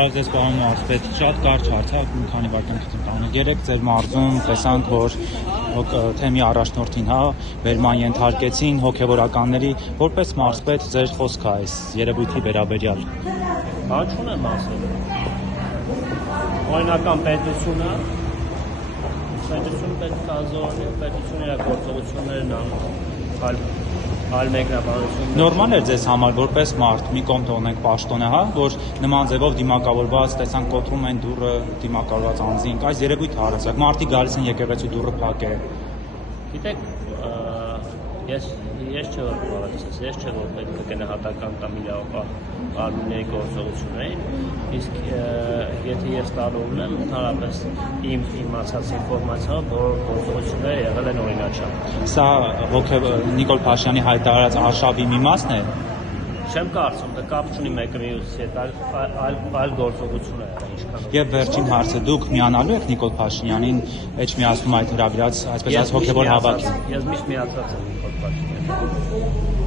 Բարև պարոն Մարզպետ, շատ կարճ հարց է, մի քանի վայրկյան քիչ տանը։ Երեք ձեր մարզում տեսանք, որ թեմի առաջնորդին, վերման ենթարկեցին հոգևորականների, որպես մարզպետ ձեր խոսքը այս երևույթի վերաբերյալ։ Բան չունեմ ասել։ Օրինական պետությունը պետք է ազորի, պետությունը իր գործողություններն անում, այլ մեկնաբանություն։ Նորմալ էր ձեզ համար որպես մարդ, մի կողմ թողնենք պաշտոնը, որ նման ձևով դիմակավորված, տեսանք կոտրում են դուռը դիմակավորված անձինք, այս երևույթը հարցակ, մարդիկ գալիս են եկեղեցու դուռը փակ է։ Գիտեք, ես չէ որ բավարարեցես, ես չէ որ պետք է գնահատական տամ իրավապահ արմինների գործողություններին, իսկ եթե ես տարողն եմ, ընդհանրապես իմ իմացած ինֆորմացիայով, որ գործողությունները եղել են օրինաչափ։ Սա Նիկոլ Փաշինյանի հայտարարած արշավի մի մասն է։ Չեմ կարծում, դա կապ չունի մեկը մյուսի հետ, այլ գործողություն է եղել ինչքան։ Եվ վերջին հարցը, դուք միանալու եք Նիկոլ Փաշինյանին էջմիածնում այդ հրավիրած, այսպես ասած հոգևոր հավաքին։ Ես միշտ միացած եմ Նիկոլ Փաշինյանին։